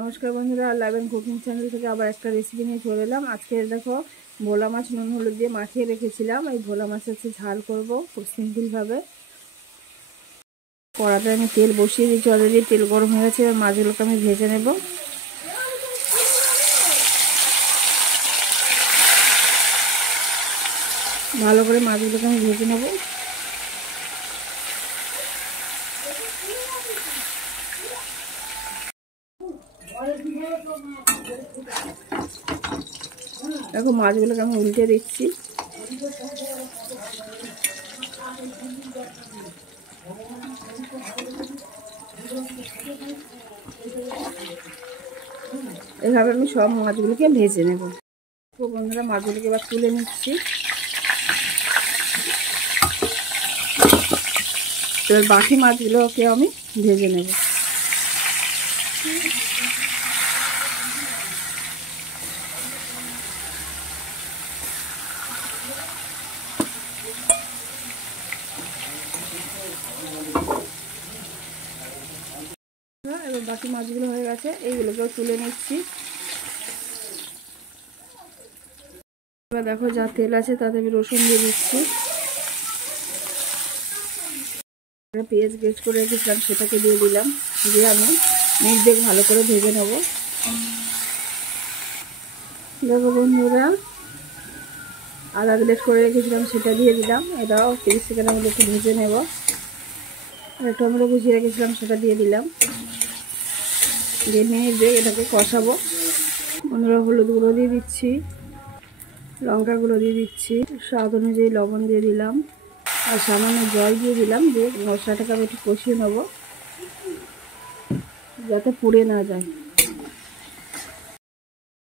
নমস্কার বন্ধুরা, love and cooking channel থেকে আবার একটা রেসিপি নিয়ে চলে এলাম। আজকে দেখো ভোলা মাছ নুন হলুদ দিয়ে মাখিয়ে রেখেছিলাম। এই ভোলা মাছের হচ্ছে ঝাল করব খুব সিম্পলভাবে। কড়াতে আমি তেল বসিয়ে দিয়েছি, অলরেডি তেল গরম হয়ে গেছে। এবার মাছগুলোকে আমি ভেজে নেব। ভালো করে মাছগুলোকে আমি ভেজে নেব। দেখো মাছগুলোকে আমি উল্টে দিচ্ছি। এভাবে আমি সব মাছগুলোকে ভেজে নেব। তো বন্ধুরা, মাছগুলোকে এবার তুলে নিচ্ছি। এবার বাকি মাছগুলোকে আমি ভেজে নেব। এবার বাকি মাছগুলো হয়ে গেছে, এইগুলোকেও তুলে নিচ্ছি। এবার দেখো যা তেল আছে তাতে আমি রসুন দিয়ে দিচ্ছি। পেঁয়াজ গ্রেট করে রেখেছিলাম সেটাকে দিয়ে দিলাম, দিয়ে আমি মিক্স ভালো করে ভেজে নেব। দেখো বন্ধুরা, আদা গ্রেট করে রেখেছিলাম সেটা দিয়ে দিলাম। এটাও 30 সেকেন্ডের মধ্যে একটু ভেজে নেব। আর টমেটো কুচিয়ে রেখেছিলাম সেটা দিয়ে দিলাম, দিয়ে মিনিট এটাকে কষাবো। বন্ধুরা, হলুদ গুঁড়ো দিয়ে দিচ্ছি, লঙ্কা গুঁড়ো দিয়ে দিচ্ছি, স্বাদ অনুযায়ী লবণ দিয়ে দিলাম, আর সামান্য জল দিয়ে দিলাম। দিয়ে মশলাটাকে আমি একটু কষিয়ে নেব যাতে পুড়ে না যায়।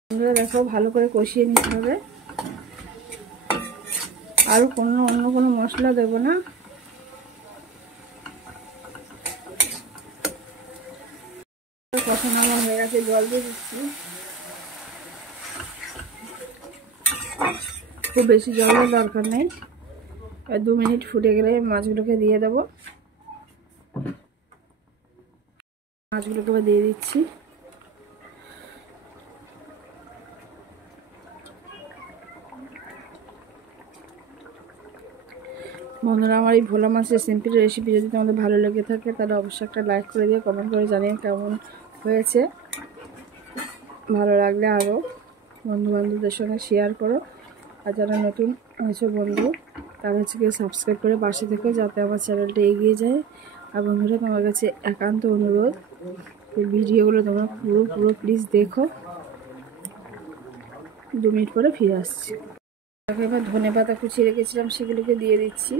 বন্ধুরা দেখো, ভালো করে কষিয়ে নিতে হবে। আর অন্য কোনো মশলা দেবো না। কষানো আমার হয়ে গেছে, জল দিয়ে দিচ্ছি। খুব বেশি জলের দরকার নেই। 2 মিনিট ফুটে গেলে মাছগুলোকে দিয়ে দেবো। মাছগুলোকে এবার দিয়ে দিচ্ছি। বন্ধুরা, আমার এই ভোলা মাছের সিম্পল রেসিপি যদি তোমাদের ভালো লেগে থাকে তাহলে অবশ্যই একটা লাইক করে দিয়ে কমেন্ট করে জানিয়ে কেমন হয়েছে। ভালো লাগলে আরও বন্ধুবান্ধবদের সঙ্গে শেয়ার করো। আর যারা নতুন হয়েছে বন্ধু, তারা হচ্ছে গিয়ে সাবস্ক্রাইব করে পাশে থেকো যাতে আমার চ্যানেলটা এগিয়ে যায়। আর বন্ধুরা, তোমার কাছে একান্ত অনুরোধ, এই ভিডিওগুলো তোমরা পুরো প্লিজ দেখো। 2 মিনিট পরে ফিরে আসছি। এবার ধনে পাতা কুচিয়ে রেখেছিলাম সেগুলোকে দিয়ে দিচ্ছি।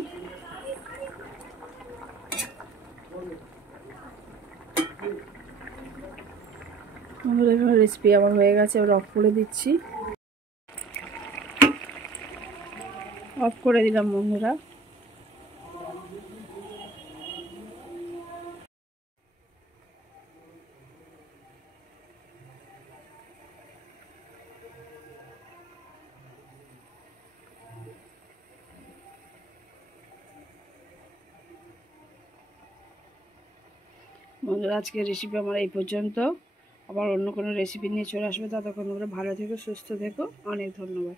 বন্ধুরা, এখানে রেসিপি আমার হয়ে গেছে। এবার অফ করে দিচ্ছি। অফ করে দিলাম বন্ধুরা। বন্ধুরা, আজকের রেসিপি আমার এই পর্যন্ত। আবার অন্য কোনো রেসিপি নিয়ে চলে আসবে। ততক্ষণ তোমরা ভালো থেকো, সুস্থ থেকো। অনেক ধন্যবাদ।